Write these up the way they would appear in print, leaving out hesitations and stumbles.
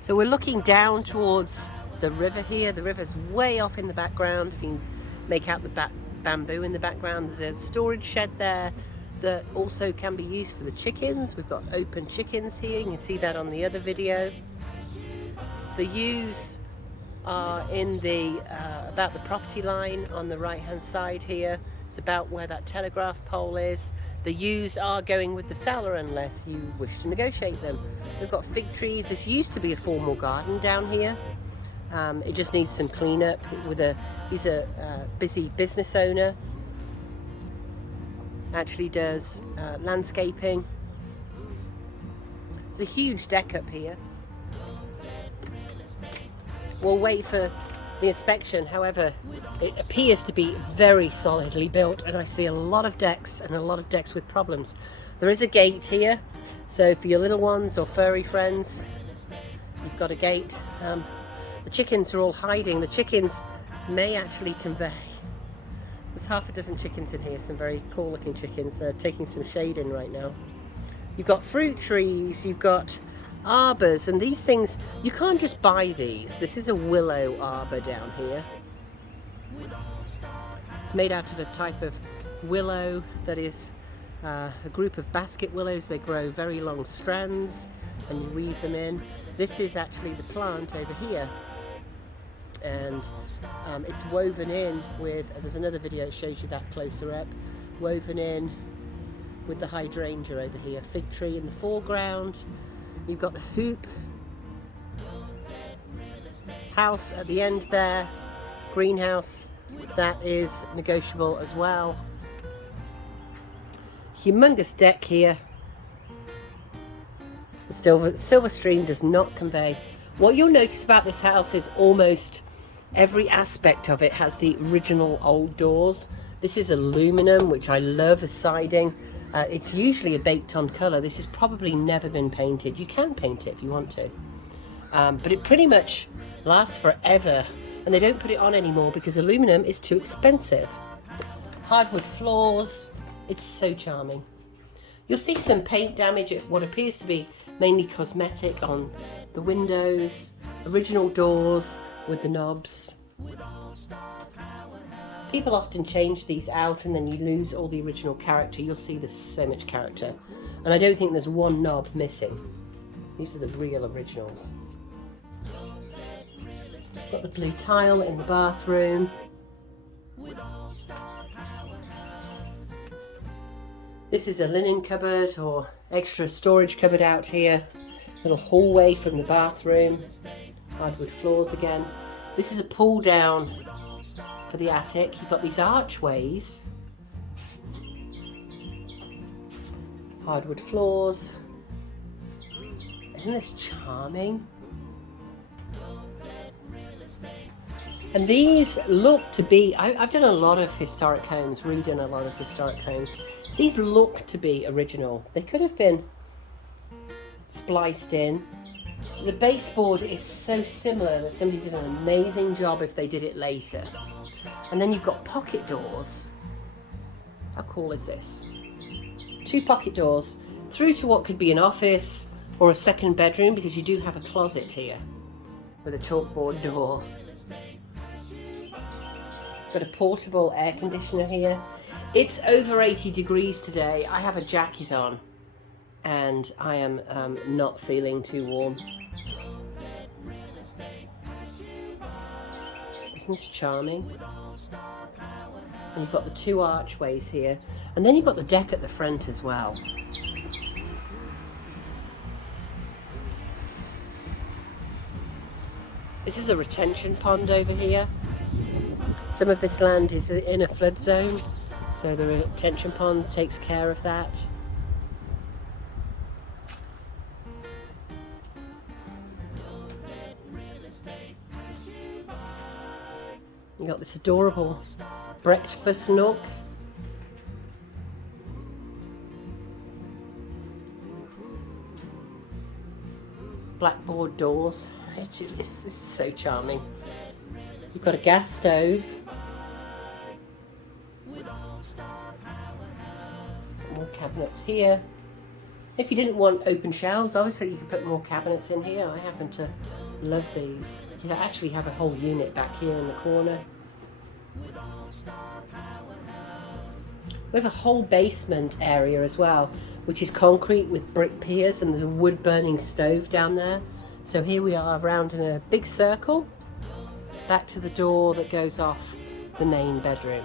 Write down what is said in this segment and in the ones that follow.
So we're looking down towards the river here. The river's way off in the background. If you can make out the bamboo in the background, there's a storage shed there that also can be used for the chickens. We've got open chickens here. You can see that on the other video. The ewes are in the about the property line on the right hand side here. It's about where that telegraph pole is. The ewes are going with the seller unless you wish to negotiate them. We've got fig trees. This used to be a formal garden down here. It just needs some cleanup. He's a busy business owner. Actually does landscaping. There's a huge deck up here. We'll wait for the inspection. However, it appears to be very solidly built, and I see a lot of decks and a lot of decks with problems. There is a gate here, so for your little ones or furry friends, you've got a gate. The chickens are all hiding. The chickens may actually convey. There's half a dozen chickens in here, some very cool looking chickens. They're taking some shade in right now. You've got fruit trees, you've got arbors, and these things, you can't just buy these. This is a willow arbor down here. It's made out of a type of willow that is a group of basket willows. They grow very long strands and you weave them in. This is actually the plant over here, and it's woven in with, there's another video that shows you that closer up, woven in with the hydrangea over here. Fig tree in the foreground. You've got the hoop house at the end there, greenhouse, that is negotiable as well. Humongous deck here. The silver stream does not convey. What you'll notice about this house is almost every aspect of it has the original old doors. This is aluminum, which I love as siding. It's usually a baked on colour. This has probably never been painted. You can paint it if you want to. But it pretty much lasts forever. And they don't put it on anymore because aluminum is too expensive. Hardwood floors. It's so charming. You'll see some paint damage at what appears to be mainly cosmetic on the windows. Original doors with the knobs. People often change these out and then you lose all the original character. You'll see there's so much character. And I don't think there's one knob missing. These are the real originals. Got the blue tile in the bathroom. This is a linen cupboard or extra storage cupboard out here. Little hallway from the bathroom. Hardwood floors again. This is a pull down for the attic. You've got these archways, hardwood floors. Isn't this charming? And these look to be, I've done a lot of historic homes, redone a lot of historic homes. These look to be original. They could have been spliced in. The baseboard is so similar that somebody did an amazing job if they did it later. And then you've got pocket doors. How cool is this? 2 pocket doors through to what could be an office or a second bedroom, because you do have a closet here with a chalkboard door. Got a portable air conditioner here. It's over 80 degrees today. I have a jacket on and I am not feeling too warm. Isn't this charming? And you've got the 2 archways here, and then you've got the deck at the front as well. This is a retention pond over here. Some of this land is in a flood zone, so the retention pond takes care of that. You got this adorable breakfast nook. Blackboard doors. This is so charming. You've got a gas stove. More cabinets here. If you didn't want open shelves, obviously you could put more cabinets in here. I happen to love these. You actually have a whole unit back here in the corner. We have a whole basement area as well, which is concrete with brick piers, and there's a wood burning stove down there. So here we are around in a big circle, back to the door that goes off the main bedroom.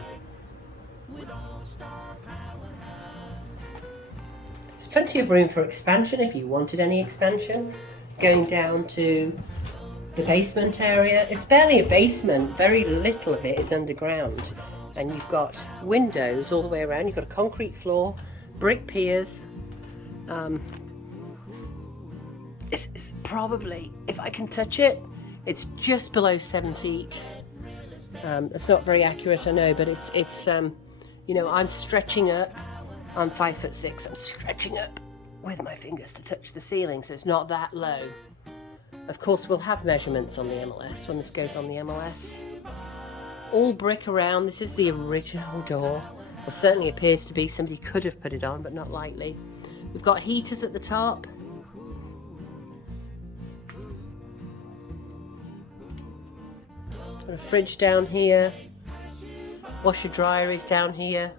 There's plenty of room for expansion if you wanted any expansion. Going down to the basement area. It's barely a basement, very little of it is underground. And you've got windows all the way around. You've got a concrete floor, brick piers. It's probably, if I can touch it, it's just below 7 feet. It's not very accurate, I know, but it's you know, I'm stretching up. I'm 5'6". I'm stretching up with my fingers to touch the ceiling, so it's not that low. Of course, we'll have measurements on the MLS when this goes on the MLS. All brick around. This is the original door. Or certainly appears to be. Somebody could have put it on, but not likely. We've got heaters at the top. Got a fridge down here. Washer dryer is down here.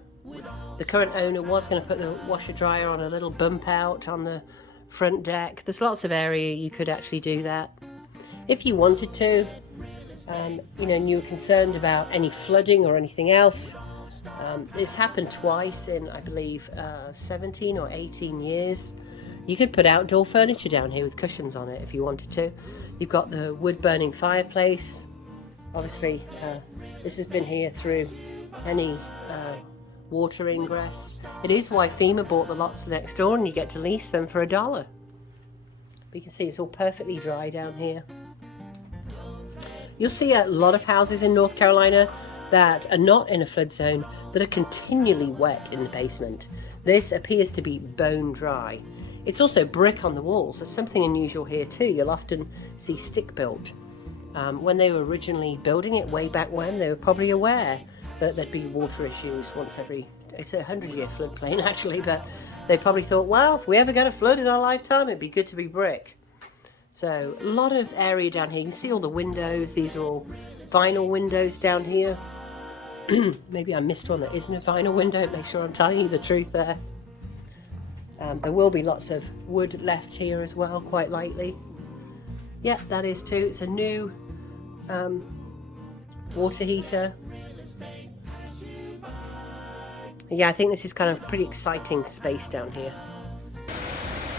The current owner was going to put the washer dryer on a little bump out on the front deck. There's lots of area you could actually do that if you wanted to. You know, and you were concerned about any flooding or anything else. This happened twice in, I believe, 17 or 18 years. You could put outdoor furniture down here with cushions on it if you wanted to. You've got the wood-burning fireplace. Obviously, this has been here through any water ingress. It is why FEMA bought the lots next door, and you get to lease them for $1. But you can see it's all perfectly dry down here. You'll see a lot of houses in North Carolina that are not in a flood zone that are continually wet in the basement. This appears to be bone dry. It's also brick on the walls. There's something unusual here too. You'll often see stick built. When they were originally building it way back when, they were probably aware that there'd be water issues once every, it's a 100-year floodplain actually, but they probably thought, well, if we ever get a flood in our lifetime, it'd be good to be brick. So a lot of area down here. You can see all the windows. These are all vinyl windows down here. Maybe I missed one that isn't a vinyl window. Make sure I'm telling you the truth there. There will be lots of wood left here as well, quite lightly. Yeah, that is too. It's a new water heater. Yeah, I think this is kind of pretty exciting space down here.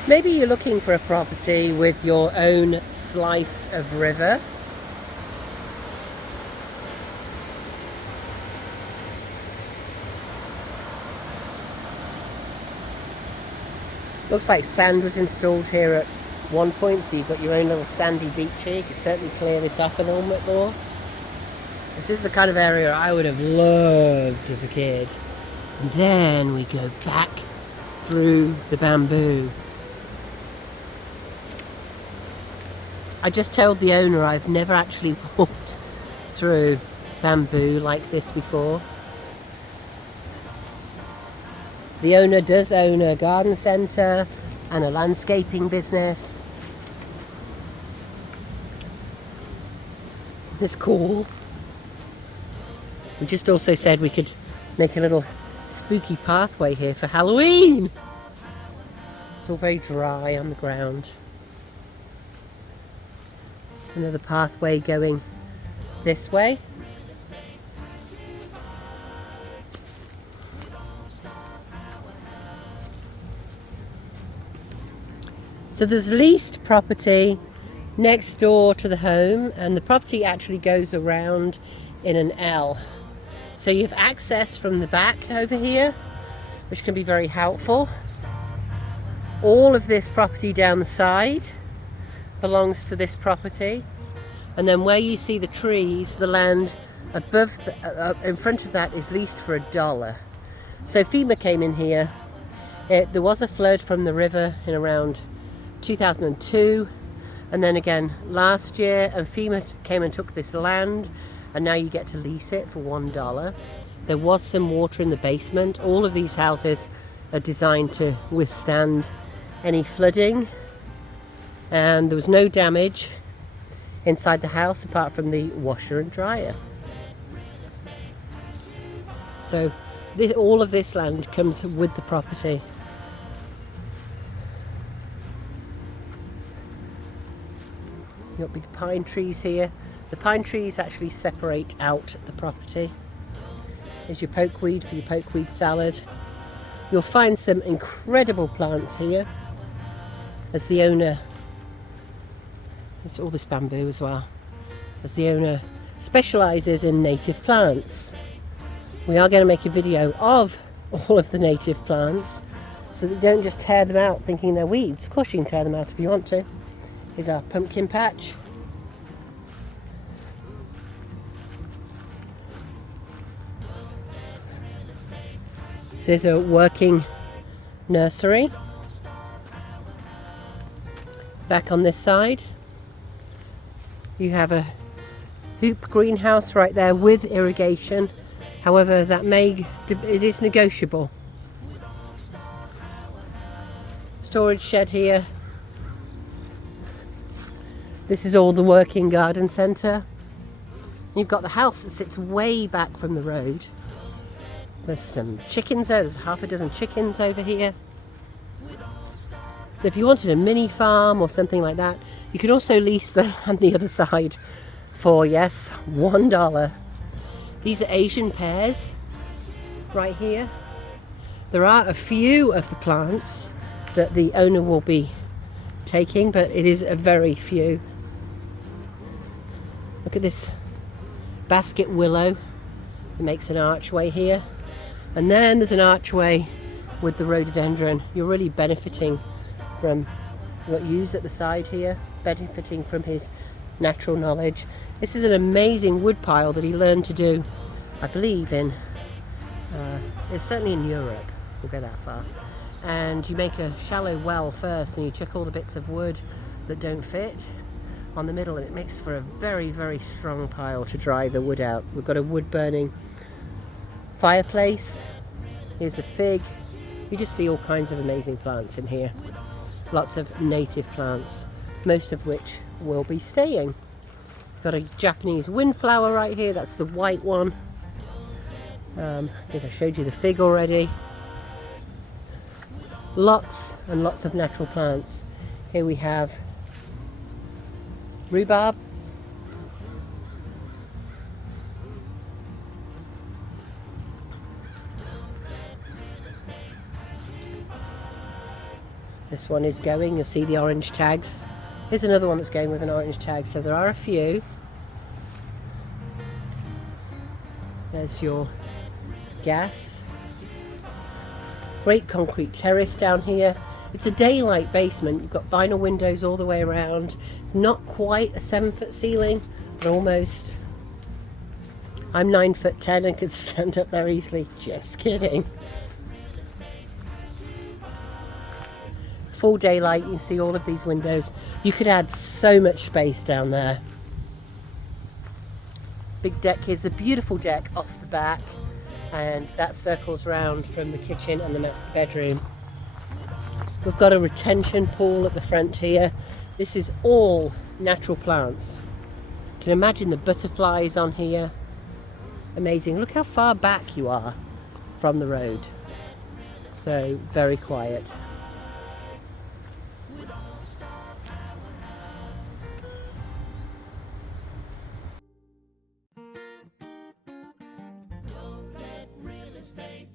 Maybe you're looking for a property with your own slice of river. Looks like sand was installed here at one point, so you've got your own little sandy beach here. You could certainly clear this off a little bit more. This is the kind of area I would have loved as a kid. And then we go back through the bamboo. I just told the owner I've never actually walked through bamboo like this before. The owner does own a garden centre and a landscaping business. Isn't this cool? We just also said we could make a little spooky pathway here for Halloween. It's all very dry on the ground. Another pathway going this way. So there's leased property next door to the home, and the property actually goes around in an L. So you have access from the back over here, which can be very helpful. All of this property down the side belongs to this property, and then where you see the trees, the land above in front of that is leased for $1. So FEMA came in here. There was a flood from the river in around 2002, and then again last year, and FEMA came and took this land, and now you get to lease it for $1. There was some water in the basement. All of these houses are designed to withstand any flooding, and there was no damage inside the house apart from the washer and dryer. So all of this land comes with the property. You've got big pine trees here. The pine trees actually separate out the property. There's your pokeweed for your pokeweed salad. You'll find some incredible plants here, as the owner, there's all this bamboo as well, as the owner specialises in native plants. We are going to make a video of all of the native plants so that you don't just tear them out thinking they're weeds. Of course you can tear them out if you want to. Here's our pumpkin patch. So there's a working nursery. Back on this side you have a hoop greenhouse right there with irrigation. However, it is negotiable. Storage shed here. This is all the working garden centre. You've got the house that sits way back from the road. There's some chickens there. There's half a dozen chickens over here. So if you wanted a mini farm or something like that, you could also lease the land the other side for, yes, $1. These are Asian pears right here. There are a few of the plants that the owner will be taking, but it is a very few. Look at this basket willow. It makes an archway here. And then there's an archway with the rhododendron. You're really benefiting from what you use at the side here, benefiting from his natural knowledge. This is an amazing wood pile that he learned to do, I believe, it's certainly in Europe. We'll go that far. And you make a shallow well first, and you chuck all the bits of wood that don't fit on the middle, and it makes for a very, very strong pile to dry the wood out. We've got a wood burning fireplace. Here's a fig. You just see all kinds of amazing plants in here. Lots of native plants, most of which will be staying. Got a Japanese windflower right here. That's the white one. I think I showed you the fig already. Lots and lots of natural plants. Here we have rhubarb. This one is going, you'll see the orange tags. Here's another one that's going with an orange tag, so there are a few. There's your gas. Great concrete terrace down here. It's a daylight basement. You've got vinyl windows all the way around. It's not quite a 7-foot ceiling, but almost. I'm 9'10" and could stand up there easily. Just kidding. Full daylight, you can see all of these windows. You could add so much space down there. Big deck. Here's the beautiful deck off the back, and that circles round from the kitchen and the master bedroom. We've got a retention pool at the front here. This is all natural plants. You can imagine the butterflies on here. Amazing. Look how far back you are from the road. So very quiet. Don't let real estate